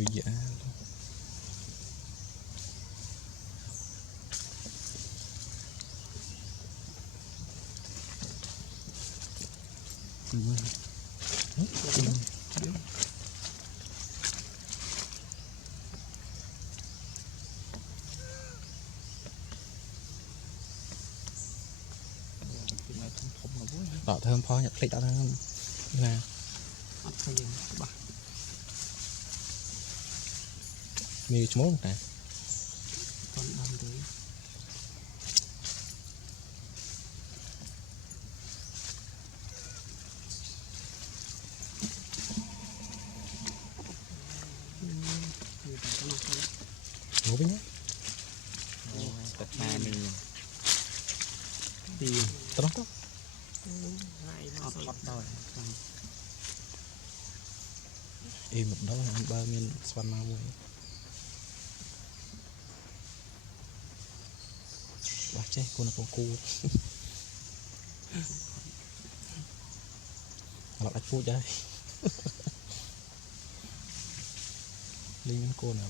tôi dạ đỏ thơm phó nhật lịch đỏ thơm nè mi chmốt nè ngủ với nhé tất cả mình đi tao đó em một đó là ba miền xoan mau bà chết cô là con cu là bạch phu chơi liên cô nào